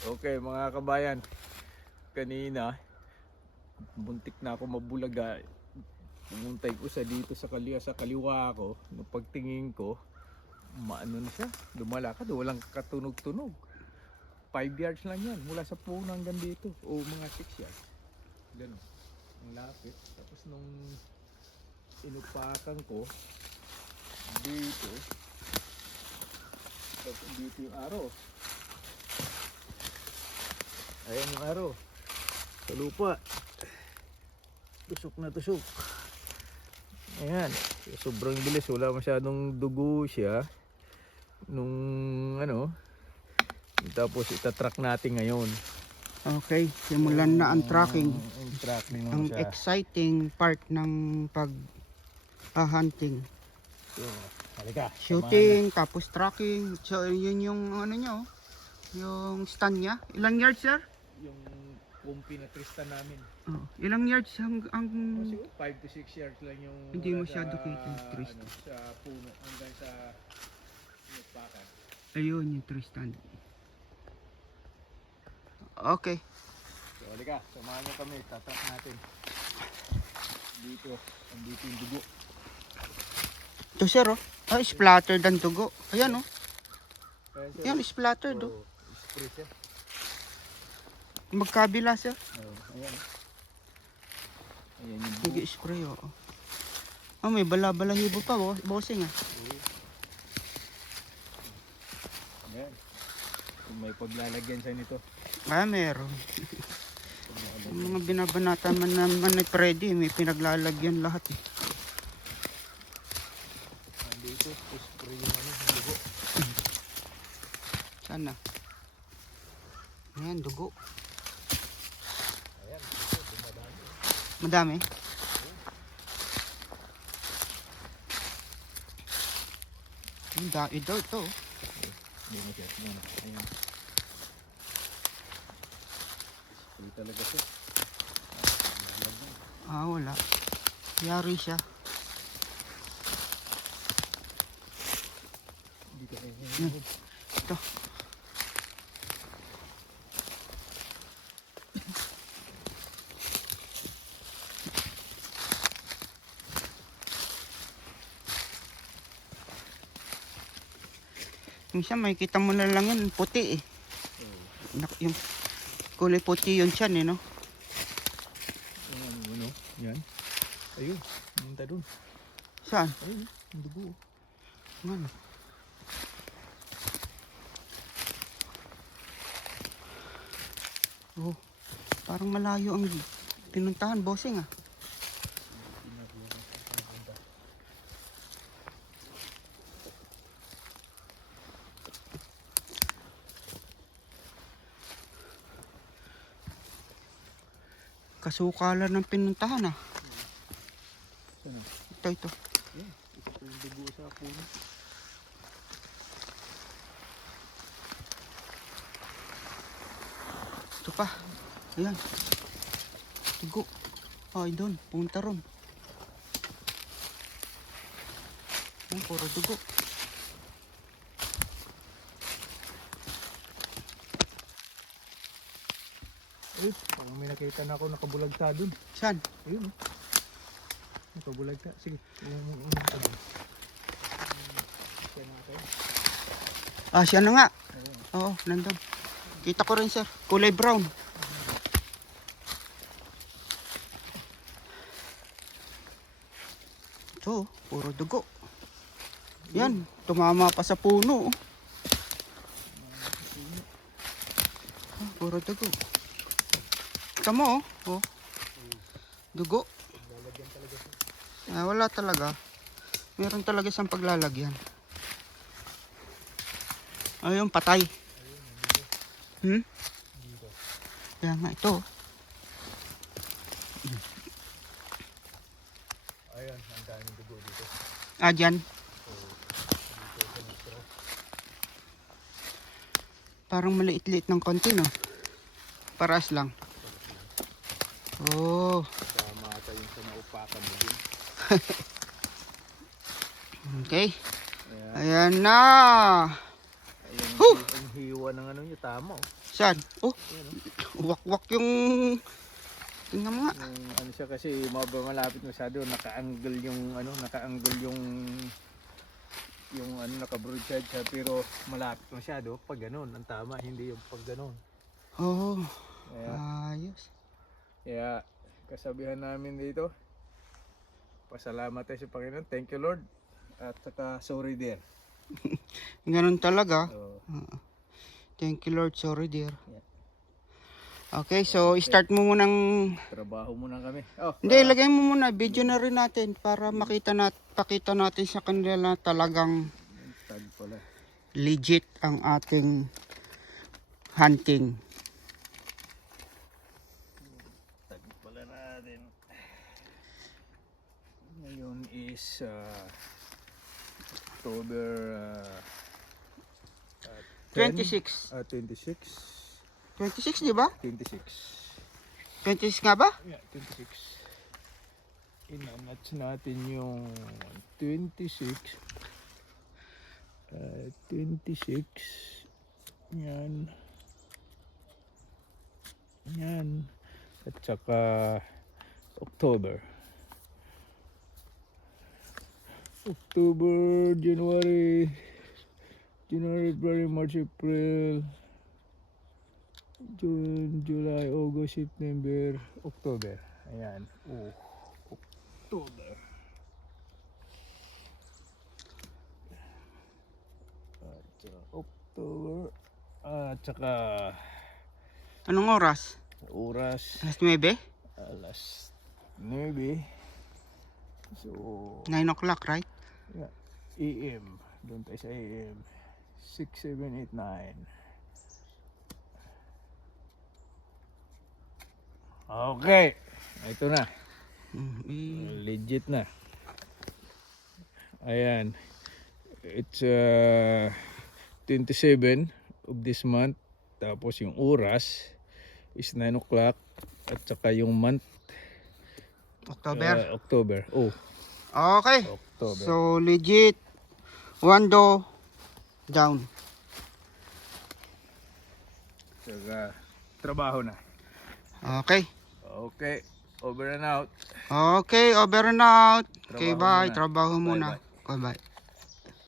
Okay mga kabayan, kanina muntik na ako mabulaga. Pumuntay ko dito sa kaliwa ko. Nung pagtingin ko, maano na siya, lumalakad, walang katunog-tunog. 5 yards lang yan mula sa puno hanggang dito, o mga 6 yards. Ganun, ang lapit. Tapos nung inupakan ko dito, tapos dito yung araw. Ayan yung araw sa lupa, tusok na tusok. Ayan, sobrang bilis, wala masyadong dugo siya nung ano. Tapos itatrack natin ngayon. Okay, simulan na ang tracking. Ang tracking Ang siya. exciting part ng hunting. So, halika, Shooting, tapos tracking. So, yun yung ano nyo, yung stand niya. Ilang yards, sir? yung kumpi na Tristan namin. Oh, ilang yards ang Siguro 5 to 6 yards lang yung Hindi mula masyado sa, kita yung Tristan. sa puno hanggang sa inupakan. ayun yung tree stand. Okay. So halika, samahan nyo kami, tatrack natin. Dito, andito yung dugo. Ito, sir, oh. Ah, splattered ang dugo. Ayan, oh. Ayan, sir. Yan, splattered, oh. Spray siya. Magkabila, sir. Ayan. Ayan yung dugo. Nag-spray, oh. Oh, may bala-balahibo pa, bossing, ah. Ayan. Kung may paglalagyan siya nito. Ah, meron. Yung mga binabanata man naman ni Freddy, may pinaglalagyan lahat, eh. Andito, spray yung dugo. Sana. Ayan, dugo. Ayan, dito, dumadami. Madami. Ito, ito. Hindi mo siya. Ayan. Spray talaga siya. Ah, wala. Yari siya. Dito kayo. Ito. Minsan makikita mo na lang yun, puti eh. Yung kulay puti yun siya eh, no? Ano? Yan. Ayun. Punta dun. Saan? Ayun. Ang dugo. Ano? Oh, parang malayo ang pinuntahan, bossing, ah. Kasukalan ng pinuntahan, ah. Saan? Ito. Yan. Ito po yung dugo sa puno. Ito pa. Ayan. Dugo. Ay, doon. Punta ron. Ayan, puro dugo. Eh, parang may nakita na ako nakabulagta dun. Saan? Ayun. Nakabulagta. Sige. Siya na ako. Ah, siya na nga. Ayun. Oo, nandun. Kita ko rin, sir. Kulay brown. Ito, puro dugo. Yan, tumama pa sa puno. Ah, puro dugo. Tama, oh. Dugo. Lalagyan talaga siya. Ah, wala talaga. Meron talaga siyang paglalagyan. Ayun, patay. Hmm? Dito. Kaya nga ito. Ayun. Ang daming dugo dito. Ah, dyan. So, dito sa nitro. Parang maliit-liit ng konti, no? Paras lang. Oh. Tama ata yung sa naupakan mo din. Okay. Ayan. Ayan na. Ayan. Whew! Ang hiwa ng ano niya, tama oh. Saan? Oh, Ayan, oh. wakwak yung... Tingnan mo nga. Yung ano siya kasi malapit masyado, naka-angle yung ano, naka-angle yung ano, naka-broadside siya, pero malapit masyado pag ganun, ang tama, hindi yung pag ganun. Oh, Kaya, ayos. kaya kasabihan namin dito, pasalamat tayo sa Panginoon, thank you Lord, at saka sorry dear. Ganun talaga. So, Thank you Lord, sorry dear. Yeah. Okay, so start mo munang... trabaho muna kami. Oh, Hindi, lagay mo muna. Video na rin natin para pakita natin sa kanila na talagang tag pala. legit ang ating hunting. Tag pala natin. Ngayon is October 26. 26. 26, di ba? 26. 26 nga ba? Yeah, 26. Inanats natin yung 26. 26. Yan. Yan. At saka October. October, January, February, March, April, June, July, August, September, October. Ayan. Oh, October. At saka October. At saka Anong oras? oras Alas 9? alas 9. So, 9 o'clock, right? yeah, AM. Doon tayo sa AM. 6, 7, 8, 9. Okay. Ito na. Legit na. Ayan. It's 27 of this month. Tapos yung oras is 9 o'clock. At saka yung month October. October. Oh, Okay. October. So, legit. Wando down. Saka trabaho na. Okay. Okay. Over and out. Okay, over and out. Okay, Trabaho bye. muna. Trabaho muna. Bye-bye. Okay, bye.